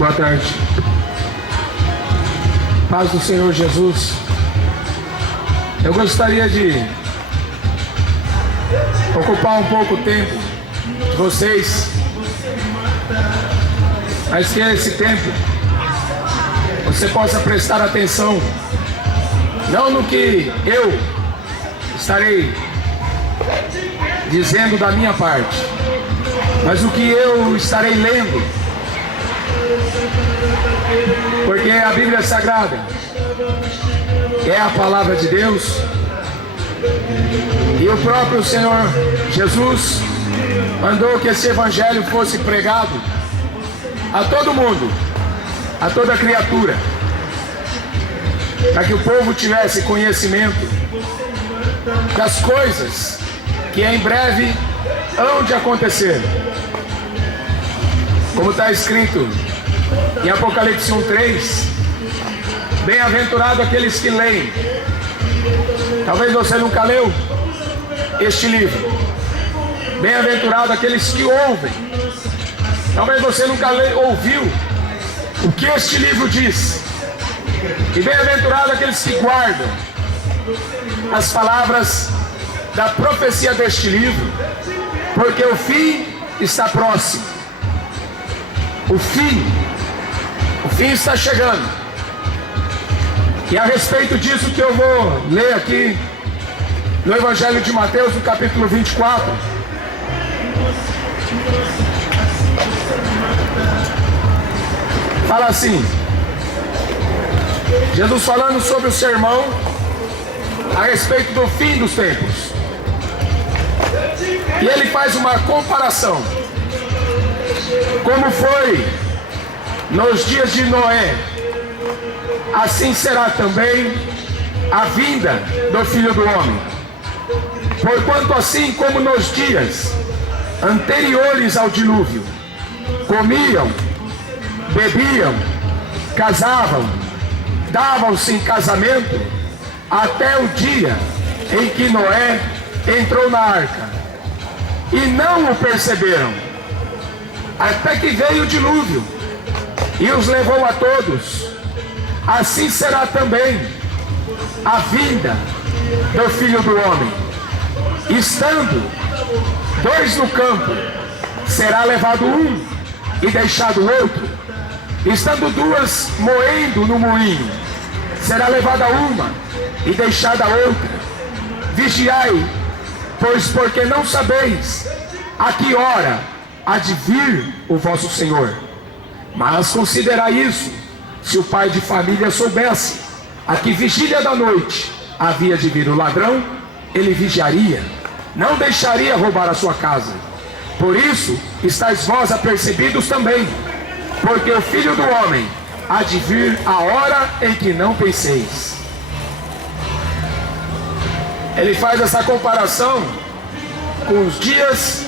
Boa tarde. Paz do Senhor Jesus. Eu gostaria de ocupar um pouco o tempo de vocês, mas que esse tempo você possa prestar atenção, não no que eu estarei dizendo da minha parte, mas o que eu estarei lendo, porque a Bíblia Sagrada é a palavra de Deus, e o próprio Senhor Jesus mandou que esse evangelho fosse pregado a todo mundo, a toda criatura, para que o povo tivesse conhecimento das coisas que em breve hão de acontecer. Como está escrito em Apocalipse 1:3, bem-aventurado aqueles que leem. Talvez você nunca leu este livro. Bem-aventurado aqueles que ouvem. Talvez você nunca ouviu o que este livro diz. E bem-aventurado aqueles que guardam as palavras da profecia deste livro, porque o fim está próximo. O fim está chegando. E a respeito disso que eu vou ler aqui no Evangelho de Mateus, no capítulo 24. Fala assim, Jesus falando sobre o sermão a respeito do fim dos tempos. E ele faz uma comparação. Como foi nos dias de Noé, assim será também a vinda do Filho do Homem. Porquanto assim como nos dias anteriores ao dilúvio, comiam, bebiam, casavam, davam-se em casamento, até o dia em que Noé entrou na arca, e não o perceberam, até que veio o dilúvio e os levou a todos. Assim será também a vinda do Filho do Homem. Estando dois no campo, será levado um e deixado o outro. Estando duas moendo no moinho, será levada uma e deixada a outra. Vigiai, pois porque não sabeis a que hora há de vir o vosso Senhor. Mas considerai isso: se o pai de família soubesse a que vigília da noite havia de vir o ladrão, ele vigiaria, não deixaria roubar a sua casa. Por isso estáis vós apercebidos também, porque o Filho do Homem há de vir a hora em que não penseis. Ele faz essa comparação com os dias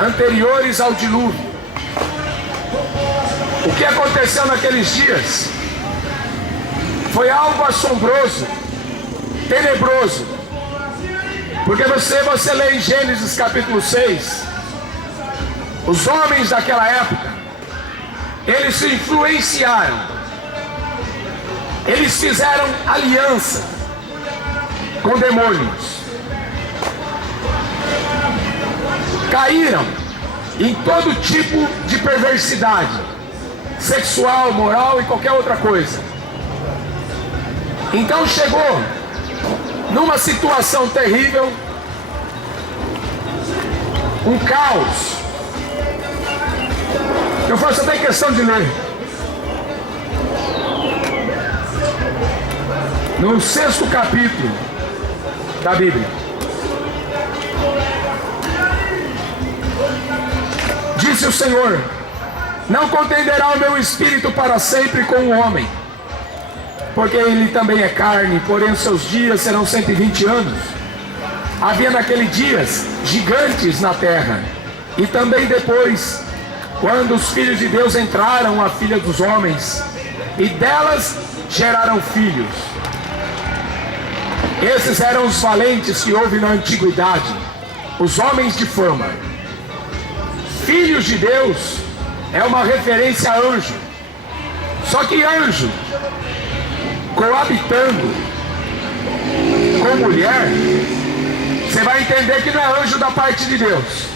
anteriores ao dilúvio. O que aconteceu naqueles dias foi algo assombroso, tenebroso. Porque você lê em Gênesis capítulo 6, os homens daquela época, eles se influenciaram, eles fizeram aliança com demônios, caíram em todo tipo de perversidade sexual, moral e qualquer outra coisa. Então chegou numa situação terrível, um caos. Eu faço até questão de ler. No 6º capítulo da Bíblia, disse o Senhor: não contenderá o meu espírito para sempre com o homem, porque ele também é carne, porém os seus dias serão 120 anos. Havia naqueles dias gigantes na terra, e também depois, quando os filhos de Deus entraram a filha dos homens, e delas geraram filhos. Esses eram os valentes que houve na antiguidade, os homens de fama. Filhos de Deus é uma referência a anjo. Só que anjo coabitando com mulher, você vai entender que não é anjo da parte de Deus.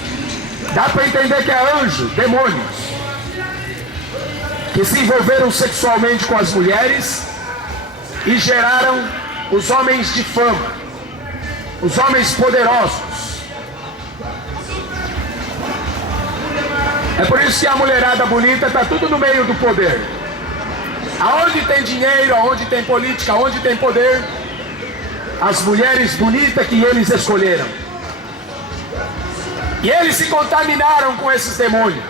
Dá para entender que é anjo, demônios, que se envolveram sexualmente com as mulheres e geraram os homens de fama, os homens poderosos. É por isso que a mulherada bonita está tudo no meio do poder. Aonde tem dinheiro, aonde tem política, aonde tem poder, as mulheres bonitas que eles escolheram. E eles se contaminaram com esses demônios.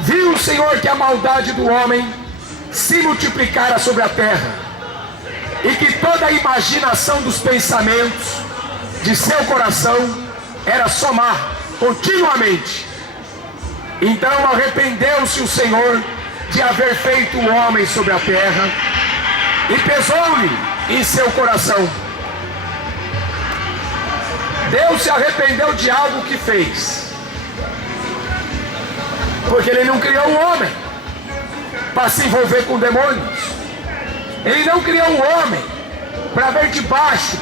Viu o Senhor que a maldade do homem se multiplicara sobre a terra, e que toda a imaginação dos pensamentos de seu coração era somar continuamente. Então arrependeu-se o Senhor de haver feito o homem sobre a terra, e pesou-lhe em seu coração. Deus se arrependeu de algo que fez, porque Ele não criou o homem para se envolver com demônios. Ele não criou o homem para ver debaixo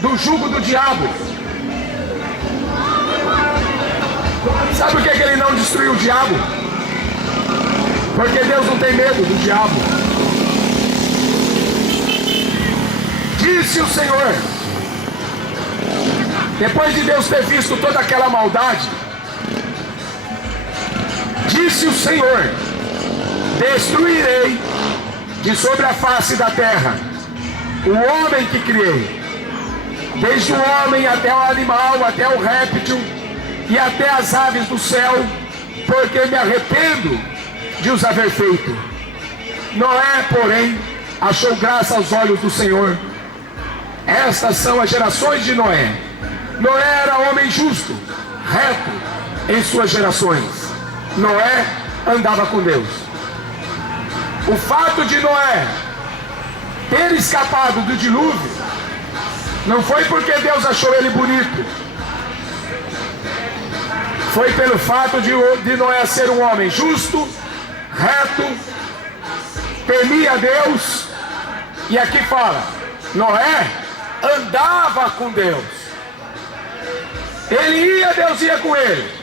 do jugo do diabo. Sabe por que Ele não destruiu o diabo? Porque Deus não tem medo do diabo. Disse o Senhor, depois de Deus ter visto toda aquela maldade, disse o Senhor: destruirei de sobre a face da terra o homem que criei, desde o homem até o animal, até o réptil e até as aves do céu, porque me arrependo de os haver feito. Noé, porém, achou graça aos olhos do Senhor. Estas são as gerações de Noé. Noé era homem justo, reto em suas gerações. Noé andava com Deus. O fato de Noé ter escapado do dilúvio não foi porque Deus achou ele bonito. Foi pelo fato de Noé ser um homem justo, reto, temia Deus. E aqui fala, Noé andava com Deus. Ele ia, Deus ia com ele.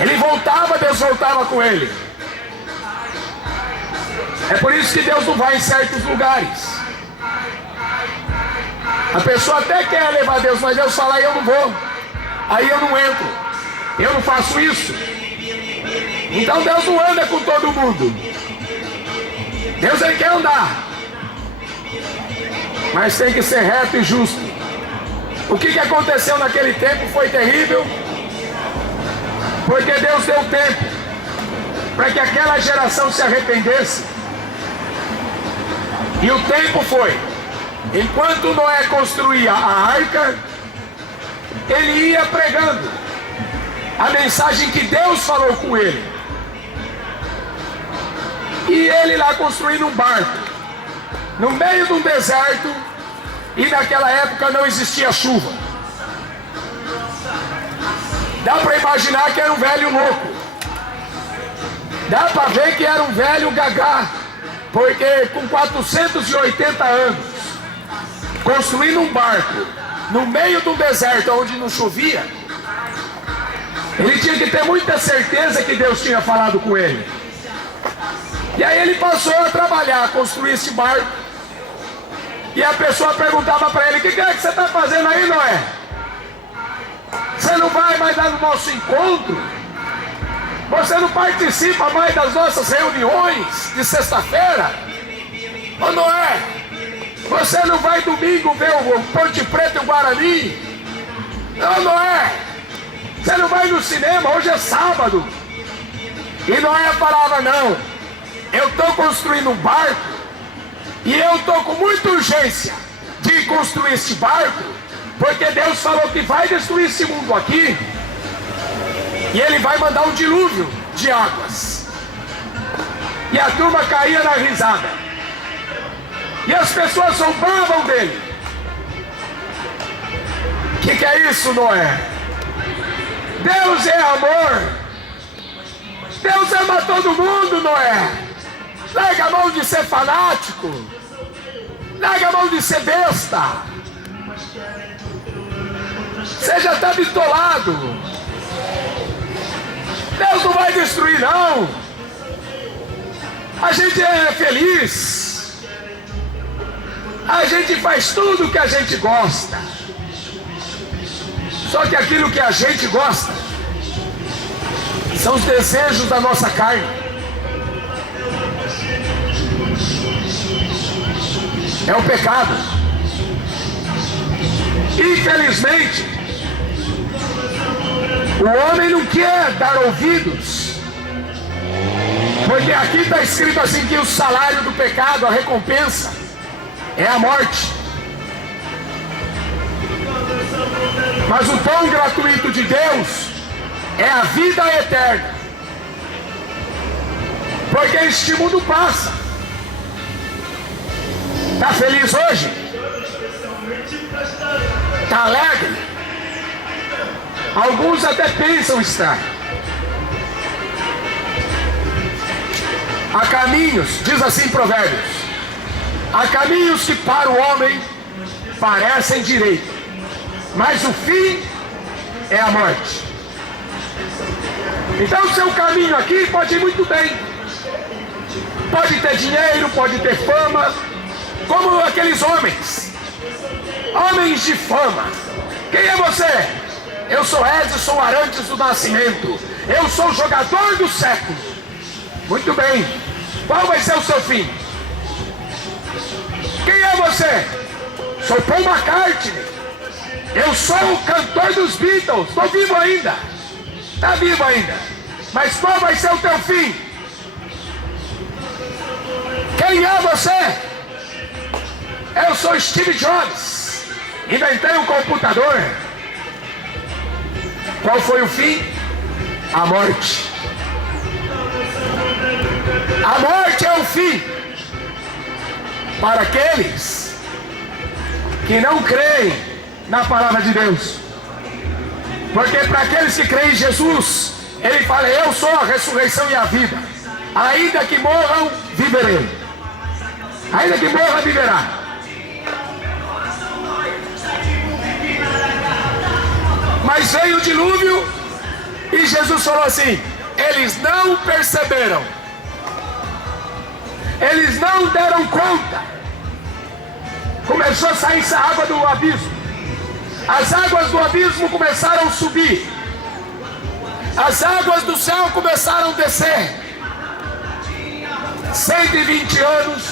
Ele voltava, Deus voltava com ele. É por isso que Deus não vai em certos lugares. A pessoa até quer levar Deus, mas Deus fala, aí eu não vou, aí eu não entro, eu não faço isso. Então Deus não anda com todo mundo. Deus Ele quer andar, mas tem que ser reto e justo. O que aconteceu naquele tempo foi terrível, porque Deus deu tempo para que aquela geração se arrependesse. E o tempo foi, enquanto Noé construía a arca, ele ia pregando a mensagem que Deus falou com ele. E ele lá construindo um barco, no meio de um deserto, e naquela época não existia chuva. Dá para imaginar que era um velho louco. Dá para ver que era um velho gagá, porque com 480 anos, construindo um barco no meio do deserto onde não chovia, ele tinha que ter muita certeza que Deus tinha falado com ele. E aí ele passou a trabalhar, a construir esse barco. E a pessoa perguntava para ele, o que é que você está fazendo aí, Noé? Você não vai mais dar no nosso encontro? Você não participa mais das nossas reuniões de sexta-feira? Ô Noé, você não vai domingo ver o Ponte Preta e o Guarani? Ô Noé, você não vai no cinema? Hoje é sábado. E Noé falava, não, eu estou construindo um barco e eu estou com muita urgência de construir este barco, porque Deus falou que vai destruir esse mundo aqui e Ele vai mandar um dilúvio de águas. E a turma caía na risada. E as pessoas zombavam dele. O que é isso, Noé? Deus é amor. Deus ama todo mundo, Noé. Larga a mão de ser fanático. Larga a mão de ser besta. Você já está bitolado. Deus não vai destruir, não. A gente é feliz. A gente faz tudo o que a gente gosta. Só que aquilo que a gente gosta são os desejos da nossa carne. É o pecado. Infelizmente, o homem não quer dar ouvidos, porque aqui está escrito assim que o salário do pecado, a recompensa, é a morte. Mas o dom gratuito de Deus é a vida eterna. Porque este mundo passa. Está feliz hoje? Está alegre? Alguns até pensam estar. Há caminhos, diz assim Provérbios, há caminhos que para o homem parecem direito, mas o fim é a morte. Então o seu caminho aqui pode ir muito bem. Pode ter dinheiro, pode ter fama, como aqueles homens de fama. Quem é você? Eu sou Edson Arantes do Nascimento. Eu sou o jogador do século. Muito bem. Qual vai ser o seu fim? Quem é você? Sou Paul McCartney. Eu sou o cantor dos Beatles. Estou vivo ainda. Está vivo ainda. Mas qual vai ser o teu fim? Quem é você? Eu sou Steve Jobs. Inventei um computador. Qual foi o fim? A morte. A morte é o fim para aqueles que não creem na palavra de Deus. Porque para aqueles que creem em Jesus, ele fala: eu sou a ressurreição e a vida. Ainda que morram, viverei. Ainda que morra, viverá. Mas veio o dilúvio e Jesus falou assim: eles não perceberam. Eles não deram conta. Começou a sair essa água do abismo. As águas do abismo começaram a subir. As águas do céu começaram a descer. 120 anos,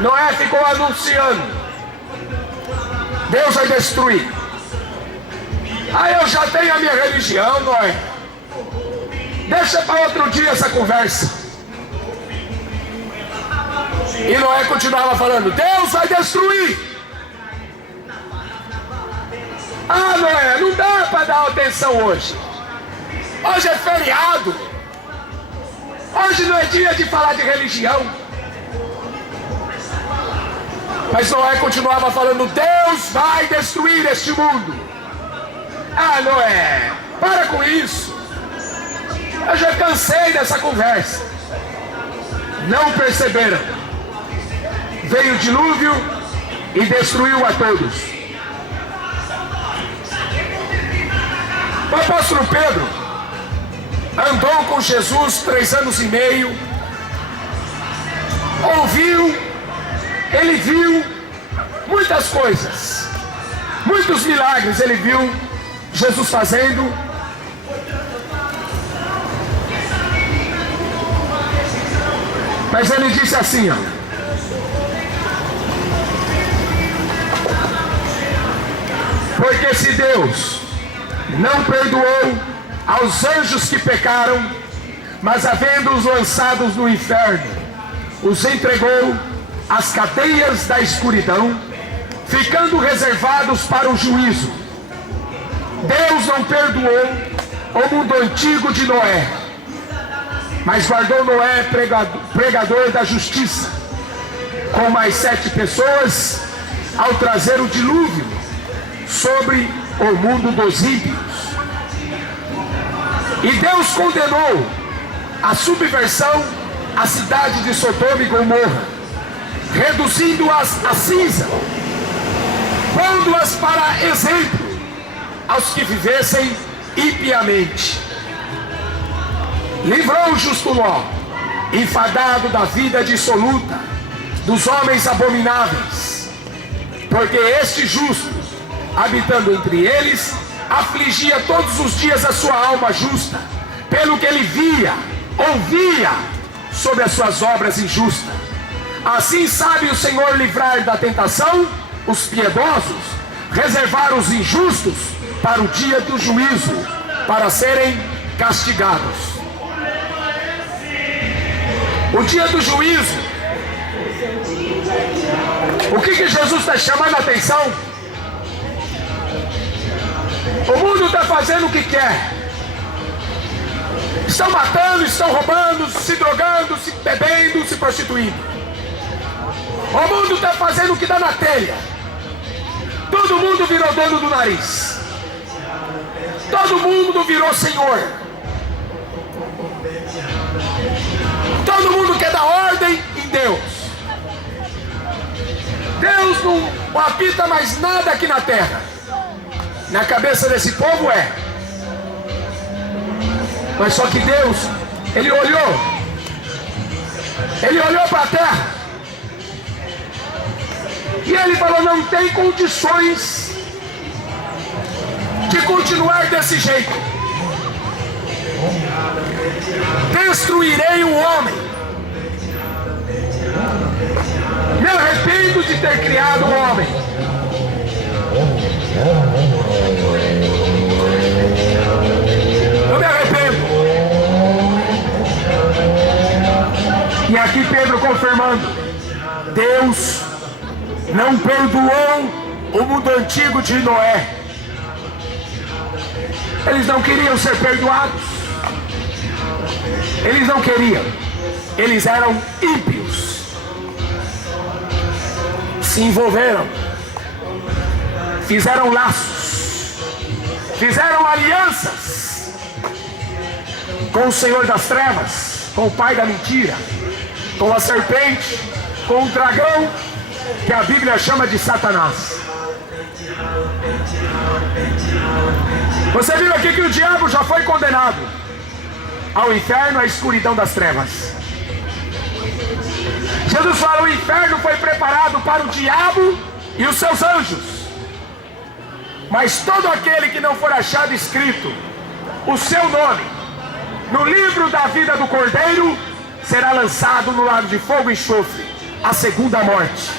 Noé ficou anunciando: Deus vai destruir. Eu já tenho a minha religião, Noé. Deixa para outro dia essa conversa. E Noé continuava falando: Deus vai destruir. Noé, não dá para dar atenção hoje. Hoje é feriado. Hoje não é dia de falar de religião. Mas Noé continuava falando: Deus vai destruir este mundo. Noé, para com isso. Eu já cansei dessa conversa. Não perceberam. Veio o dilúvio e destruiu a todos. O apóstolo Pedro andou com Jesus 3 anos e meio. Ouviu, ele viu muitas coisas, muitos milagres ele viu Jesus fazendo. Mas ele disse assim, porque se Deus não perdoou aos anjos que pecaram, mas havendo-os lançados no inferno, os entregou às cadeias da escuridão, ficando reservados para o juízo. Deus não perdoou o mundo antigo de Noé, mas guardou Noé pregador da justiça, com mais 7 pessoas, ao trazer o dilúvio sobre o mundo dos ímpios. E Deus condenou a subversão à cidade de Sodoma e Gomorra, reduzindo-as a cinza, pondo-as para exemplo aos que vivessem impiamente. Livrou o justo Ló, enfadado da vida dissoluta, dos homens abomináveis, porque este justo, habitando entre eles, afligia todos os dias a sua alma justa, pelo que ele via, ouvia sobre as suas obras injustas. Assim sabe o Senhor livrar da tentação os piedosos, reservar os injustos para o dia do juízo, para serem castigados. O dia do juízo. O que Jesus está chamando a atenção? O mundo está fazendo o que quer. Estão matando, estão roubando, se drogando, se bebendo, se prostituindo. O mundo está fazendo o que dá na telha. Todo mundo virou dono do nariz. Todo mundo virou senhor. Todo mundo quer dar ordem em Deus. Deus não habita mais nada aqui na terra. Na cabeça desse povo é. Mas só que Deus, Ele olhou para a terra e Ele falou: não tem condições de continuar desse jeito. Destruirei o homem. Me arrependo de ter criado o homem. Eu me arrependo. E aqui Pedro confirmando: Deus não perdoou o mundo antigo de Noé. Eles não queriam ser perdoados. Eles não queriam. Eles eram ímpios. Se envolveram. Fizeram laços. Fizeram alianças com o Senhor das Trevas, com o pai da mentira, com a serpente, com o dragão, que a Bíblia chama de Satanás. Você viu aqui que o diabo já foi condenado ao inferno, à escuridão das trevas. Jesus fala: o inferno foi preparado para o diabo e os seus anjos, mas todo aquele que não for achado escrito o seu nome no livro da vida do Cordeiro será lançado no lago de fogo e enxofre, a segunda morte.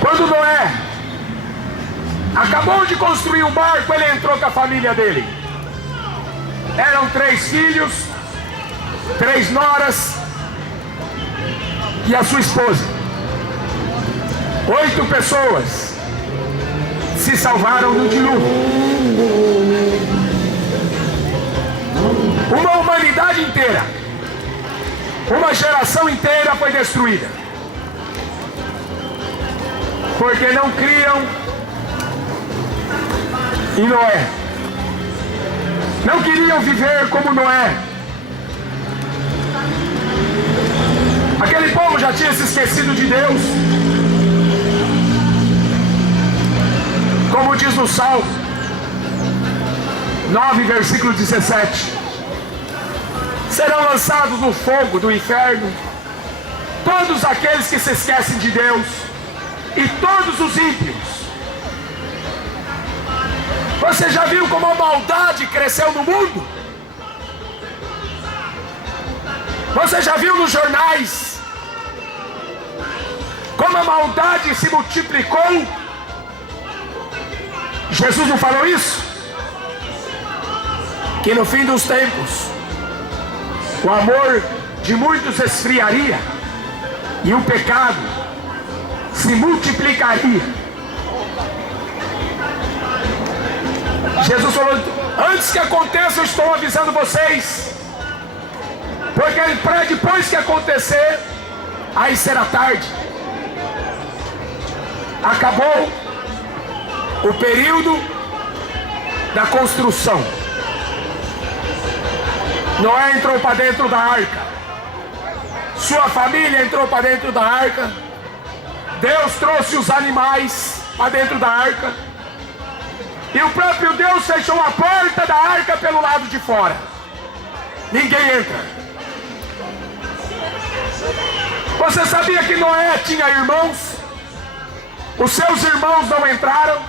Quando Noé acabou de construir um barco, ele entrou com a família dele. Eram 3 filhos, 3 noras e a sua esposa. 8 pessoas se salvaram no dilúvio. Uma humanidade inteira, uma geração inteira foi destruída, porque não criam em Noé. Não queriam viver como Noé. Aquele povo já tinha se esquecido de Deus. Como diz no Salmo 9, versículo 17: serão lançados no fogo do inferno todos aqueles que se esquecem de Deus e todos os ímpios. Você já viu como a maldade cresceu no mundo? Você já viu nos jornais como a maldade se multiplicou? Jesus não falou isso? Que no fim dos tempos o amor de muitos esfriaria e o pecado se multiplicaria. Jesus falou: antes que aconteça, eu estou avisando vocês, porque para depois que acontecer, aí será tarde. Acabou o período da construção. Noé entrou para dentro da arca. Sua família entrou para dentro da arca. Deus trouxe os animais para dentro da arca. E o próprio Deus fechou a porta da arca pelo lado de fora. Ninguém entra. Você sabia que Noé tinha irmãos? Os seus irmãos não entraram.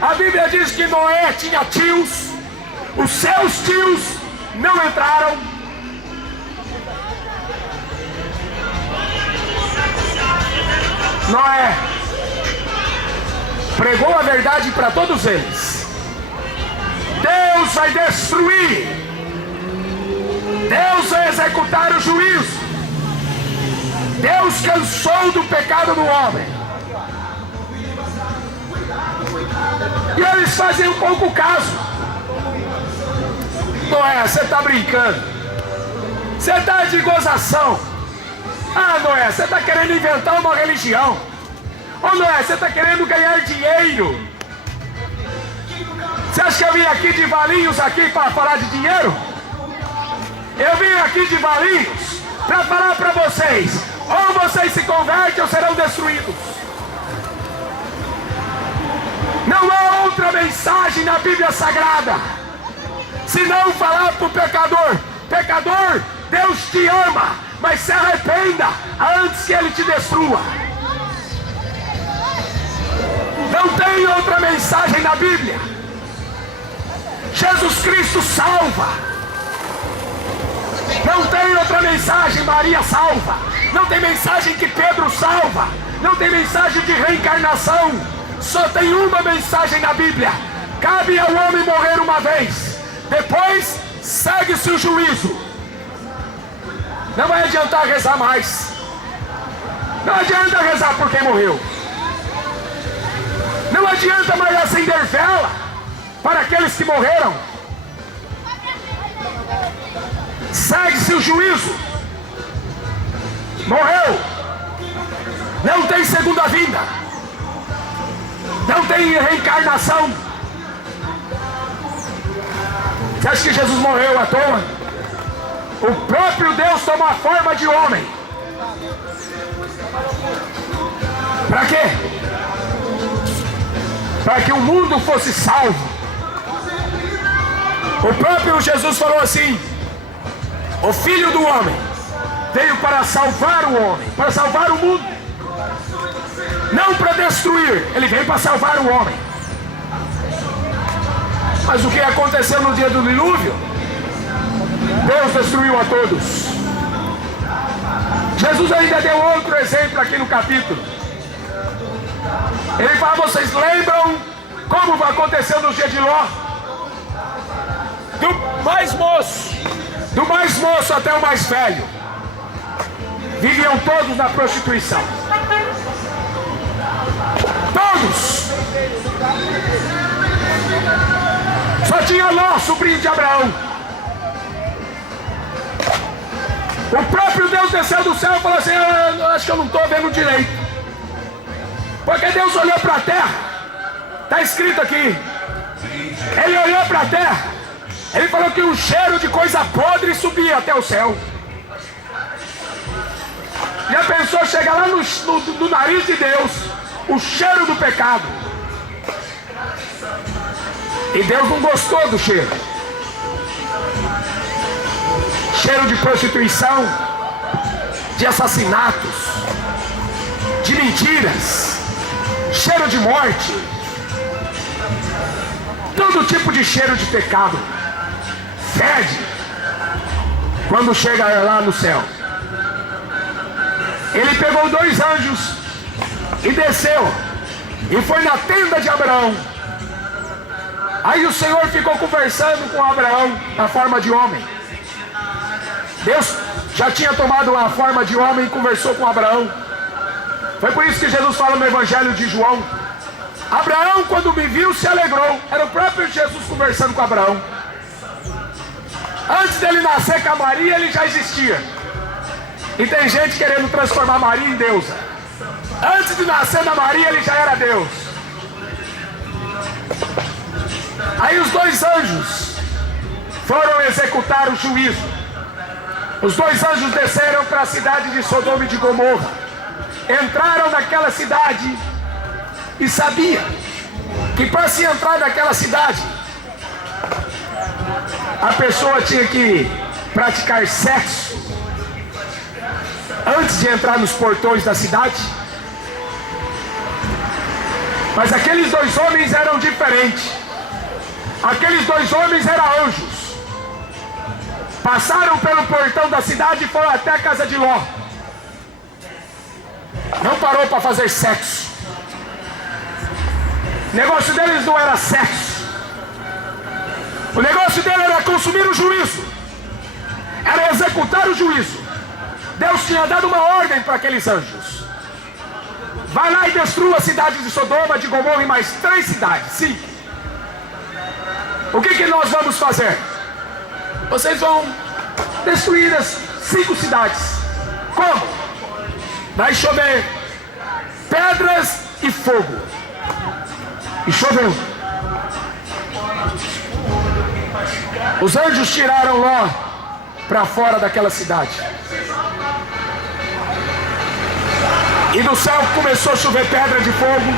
A Bíblia diz que Noé tinha tios. Os seus tios não entraram. Noé pregou a verdade para todos eles. Deus vai destruir. Deus vai executar o juízo. Deus cansou do pecado do homem. E eles fazem um pouco caso. Noé, você está brincando. Você está de gozação. Ah, Noé, você está querendo inventar uma religião. Ô Noé, você está querendo ganhar dinheiro. Você acha que eu vim aqui de Valinhos aqui para falar de dinheiro? Eu vim aqui de Valinhos para falar para vocês. Ou vocês se convertem ou serão destruídos. Não há outra mensagem na Bíblia Sagrada se não falar para o pecador: pecador, Deus te ama, mas se arrependa antes que Ele te destrua. Não tem outra mensagem na Bíblia. Jesus Cristo salva. Não tem outra mensagem. Maria salva. Não tem mensagem que Pedro salva. Não tem mensagem de reencarnação. Só tem uma mensagem na Bíblia: cabe ao homem morrer uma vez, depois segue-se o juízo. Não vai adiantar rezar mais. Não adianta rezar por quem morreu. Não adianta mais acender vela para aqueles que morreram. Segue-se o juízo. Morreu. Não tem segunda vinda. Não tem reencarnação. Você acha que Jesus morreu à toa? O próprio Deus tomou a forma de homem. Para quê? Para que o mundo fosse salvo. O próprio Jesus falou assim: o Filho do Homem veio para salvar o homem, para salvar o mundo. Não para destruir, Ele veio para salvar o homem. Mas o que aconteceu no dia do dilúvio? Deus destruiu a todos. Jesus ainda deu outro exemplo aqui no capítulo. Ele fala: vocês lembram como aconteceu no dia de Ló? Do mais moço até o mais velho, viviam todos na prostituição. Todos. Só tinha Ló, sobrinho de Abraão. O próprio Deus desceu do céu e falou assim: eu acho que eu não estou vendo direito. Porque Deus olhou para a terra. Está escrito aqui. Ele olhou para a terra. Ele falou que um cheiro de coisa podre subia até o céu. Já pensou chegar lá no nariz de Deus o cheiro do pecado? E Deus não gostou do cheiro. Cheiro de prostituição, de assassinatos, de mentiras, cheiro de morte, todo tipo de cheiro de pecado fede quando chega lá no céu. Ele pegou 2 anjos e desceu e foi na tenda de Abraão. Aí o Senhor ficou conversando com Abraão na forma de homem. Deus já tinha tomado a forma de homem e conversou com Abraão. Foi por isso que Jesus fala no Evangelho de João: Abraão, quando me viu, se alegrou. Era o próprio Jesus conversando com Abraão. Antes dele nascer com a Maria, ele já existia. E tem gente querendo transformar Maria em deusa. Antes de nascer da Maria, ele já era Deus. Aí os dois anjos foram executar o juízo. Os dois anjos desceram para a cidade de Sodoma e de Gomorra. Entraram naquela cidade e sabia que para se entrar naquela cidade, a pessoa tinha que praticar sexo antes de entrar nos portões da cidade. Mas aqueles dois homens eram diferentes. Aqueles dois homens eram anjos. Passaram pelo portão da cidade e foram até a casa de Ló. Não parou para fazer sexo. O negócio deles não era sexo. O negócio deles era consumir o juízo. Era executar o juízo. Deus tinha dado uma ordem para aqueles anjos. Vai lá e destrua a cidade de Sodoma, de Gomorra e mais 3 cidades. 5. O que nós vamos fazer? Vocês vão destruir as 5 cidades. Como? Vai chover pedras e fogo. E choveu. Os anjos tiraram Ló para fora daquela cidade. E do céu começou a chover pedra de fogo.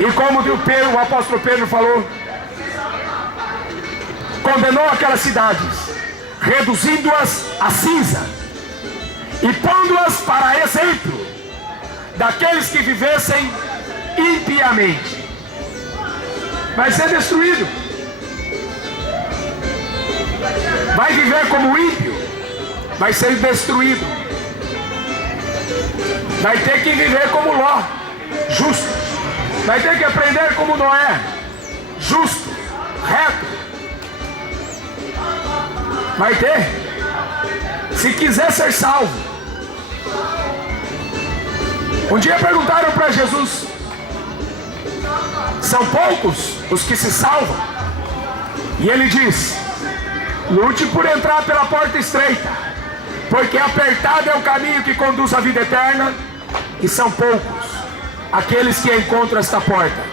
E como o apóstolo Pedro falou, condenou aquelas cidades, reduzindo-as a cinza e pondo-as para exemplo daqueles que vivessem impiamente. Vai ser destruído. Vai viver como ímpio, vai ser destruído. Vai ter que viver como Ló, justo. Vai ter que aprender como Noé, justo, reto. Vai ter, se quiser ser salvo. Um dia perguntaram para Jesus: são poucos os que se salvam? E ele diz: lute por entrar pela porta estreita, porque apertado é o caminho que conduz à vida eterna, e são poucos aqueles que encontram esta porta.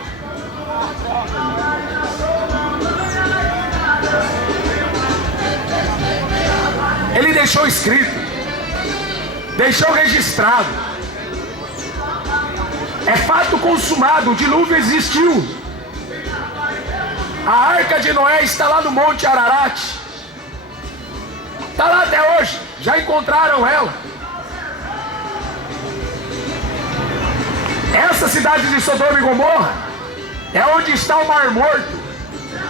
Ele deixou escrito, deixou registrado. É fato consumado, o dilúvio existiu. A arca de Noé está lá no Monte Ararat. Está lá até hoje, já encontraram ela. Essa cidade de Sodoma e Gomorra é onde está o Mar Morto.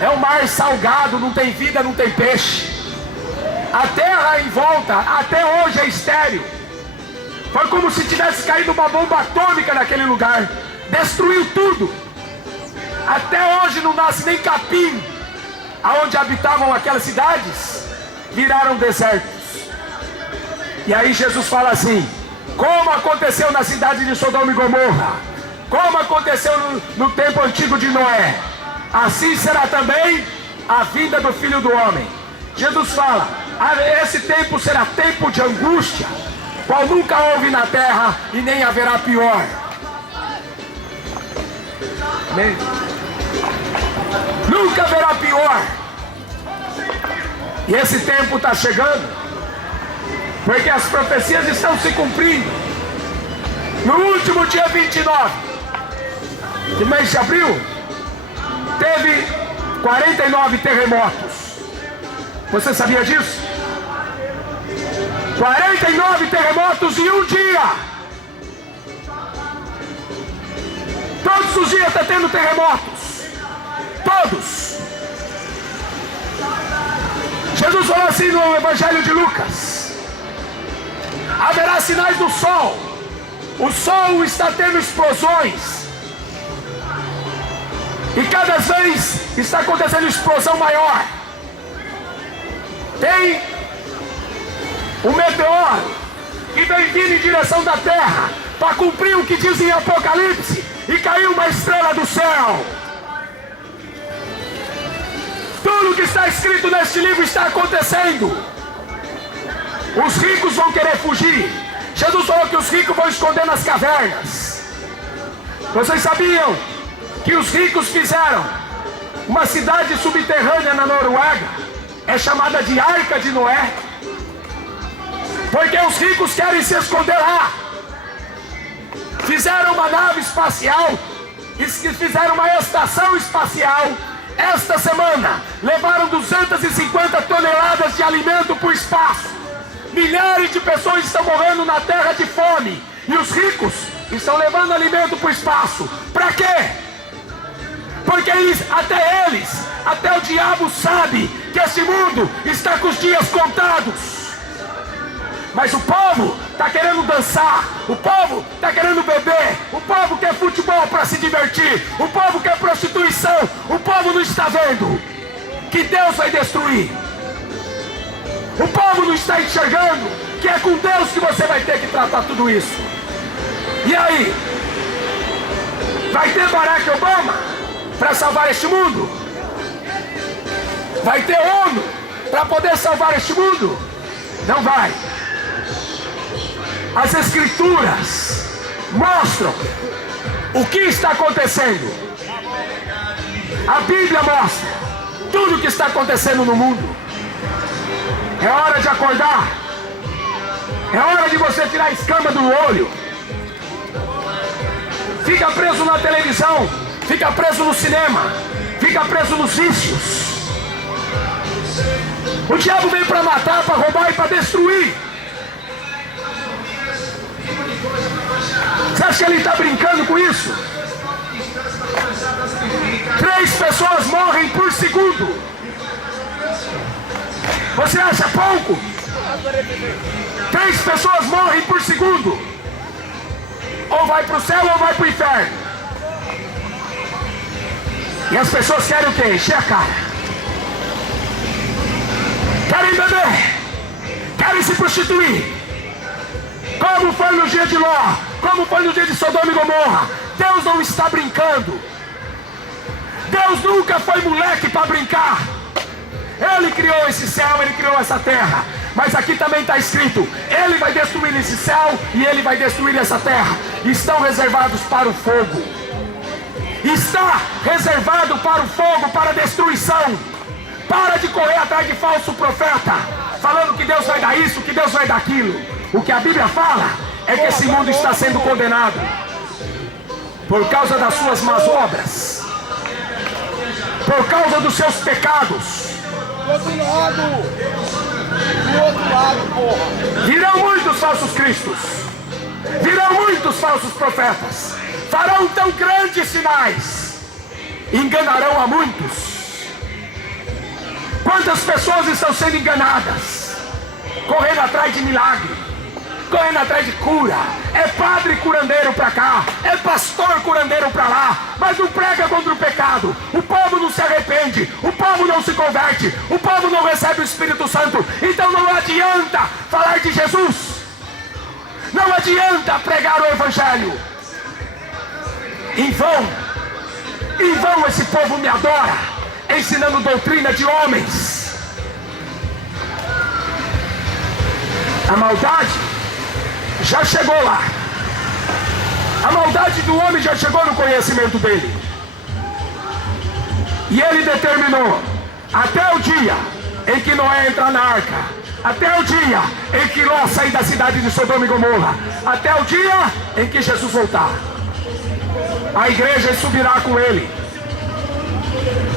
É um mar salgado, não tem vida, não tem peixe. A terra em volta, até hoje, é estéril. Foi como se tivesse caído uma bomba atômica naquele lugar. Destruiu tudo. Até hoje não nasce nem capim. Aonde habitavam aquelas cidades, viraram desertos. E aí Jesus fala assim: como aconteceu na cidade de Sodoma e Gomorra, como aconteceu no tempo antigo de Noé, assim será também a vinda do Filho do Homem. Jesus fala: esse tempo será tempo de angústia, qual nunca houve na terra e nem haverá pior. Amém? Nunca haverá pior. E esse tempo está chegando, porque as profecias estão se cumprindo. No último dia 29 do mês de abril, teve 49 terremotos. Você sabia disso? 49 terremotos em um dia. Todos os dias está tendo terremotos. Todos. Jesus falou assim no Evangelho de Lucas: haverá sinais do sol. O sol está tendo explosões. E cada vez está acontecendo explosão maior. Tem o meteoro que vem vindo em direção da terra para cumprir o que diz em Apocalipse, e caiu uma estrela do céu. Tudo que está escrito neste livro está acontecendo. Os ricos vão querer fugir. Jesus falou que os ricos vão esconder nas cavernas. Vocês sabiam que os ricos fizeram uma cidade subterrânea na Noruega, é chamada de Arca de Noé, porque os ricos querem se esconder lá. Fizeram uma nave espacial, fizeram uma estação espacial. Esta semana levaram 250 toneladas de alimento para o espaço. Milhares de pessoas estão morrendo na terra de fome, e os ricos estão levando alimento para o espaço. Para quê? Porque até o diabo sabe que esse mundo está com os dias contados. Mas o povo está querendo dançar, o povo está querendo beber, o povo quer futebol para se divertir, o povo quer prostituição, o povo não está vendo que Deus vai destruir. O povo não está enxergando que é com Deus que você vai ter que tratar tudo isso. E aí? Vai ter Barack Obama para salvar este mundo? Vai ter ONU para poder salvar este mundo? Não vai. As Escrituras mostram o que está acontecendo. A Bíblia mostra tudo o que está acontecendo no mundo. É hora de acordar. É hora de você tirar a escama do olho. Fica preso na televisão, fica preso no cinema, fica preso nos vícios. O diabo vem para matar, para roubar e para destruir. Você acha que ele está brincando com isso? 3 pessoas morrem por segundo. Você acha pouco? 3 pessoas morrem por segundo. Ou vai para o céu ou vai para o inferno. E as pessoas querem o quê? Encher a cara. Querem beber. Querem se prostituir. Como foi no dia de Ló, como foi no dia de Sodoma e Gomorra. Deus não está brincando. Deus nunca foi moleque para brincar. Ele criou esse céu, Ele criou essa terra. Mas aqui também está escrito: Ele vai destruir esse céu e Ele vai destruir essa terra. Estão reservados para o fogo. Está reservado para o fogo, para a destruição. Para de correr atrás de falso profeta, falando que Deus vai dar isso, que Deus vai dar aquilo. O que a Bíblia fala é que esse mundo está sendo condenado por causa das suas más obras, por causa dos seus pecados. Virão muitos falsos cristos, virão muitos falsos profetas, farão tão grandes sinais, enganarão a muitos. Quantas pessoas estão sendo enganadas, correndo atrás de milagre, correndo atrás de cura? É padre curandeiro para cá, é pastor curandeiro para lá, mas não prega contra o pecado. O povo não se arrepende, o povo não se converte, o povo não recebe o Espírito Santo. Então não adianta falar de Jesus, não adianta pregar o Evangelho. Em vão esse povo me adora, ensinando doutrina de homens. A maldade já chegou lá. A maldade do homem já chegou no conhecimento dele. E ele determinou, até o dia em que Noé entrar na arca, até o dia em que Ló sair da cidade de Sodoma e Gomorra, até o dia em que Jesus voltar, a igreja subirá com ele.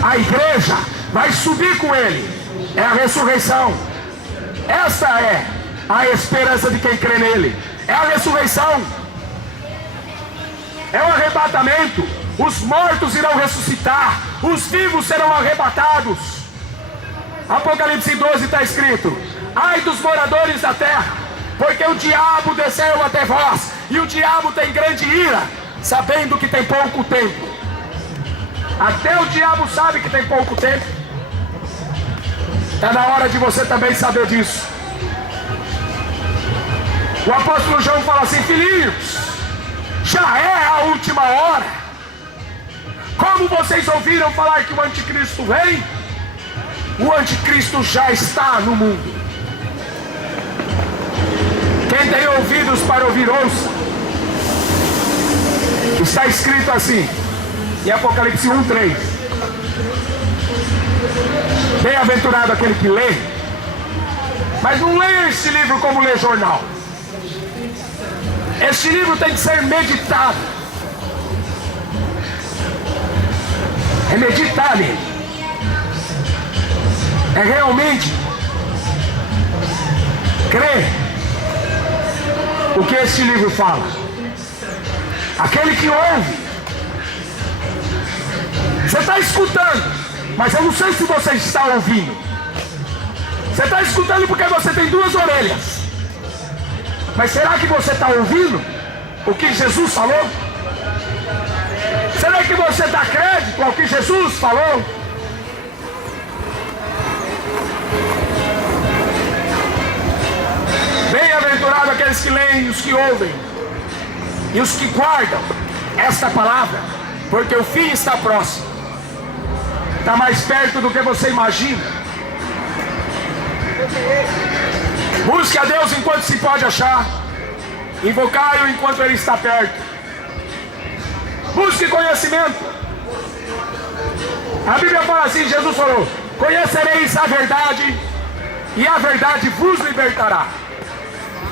A igreja vai subir com ele. É a ressurreição. Esta é a esperança de quem crê nele. É a ressurreição. É o arrebatamento. Os mortos irão ressuscitar, os vivos serão arrebatados. Apocalipse 12 está escrito: ai dos moradores da terra, porque o diabo desceu até vós, e o diabo tem grande ira, sabendo que tem pouco tempo. Até o diabo sabe que tem pouco tempo. Está na hora de você também saber disso. O apóstolo João fala assim: filhinhos, já é a última hora. Como vocês ouviram falar que o anticristo vem, o anticristo já está no mundo. Quem tem ouvidos para ouvir, ouça. Está escrito assim: em Apocalipse 1:3. Bem-aventurado aquele que lê, mas não leia este livro como lê jornal. Este livro tem que ser meditado. É meditar nele. É realmente crer o que este livro fala. Aquele que ouve. Você está escutando, mas eu não sei se você está ouvindo. Você está escutando porque você tem duas orelhas. Mas será que você está ouvindo o que Jesus falou? Será que você dá crédito ao que Jesus falou? Bem-aventurado aqueles que leem, os que ouvem e os que guardam esta palavra, porque o fim está próximo. Está mais perto do que você imagina. Busque a Deus enquanto se pode achar. Invocai-o enquanto Ele está perto. Busque conhecimento. A Bíblia fala assim, Jesus falou: conhecereis a verdade, e a verdade vos libertará.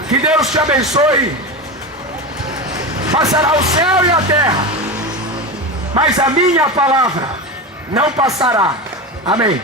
Que Deus te abençoe. Passará o céu e a terra, mas a minha palavra não passará. Amém.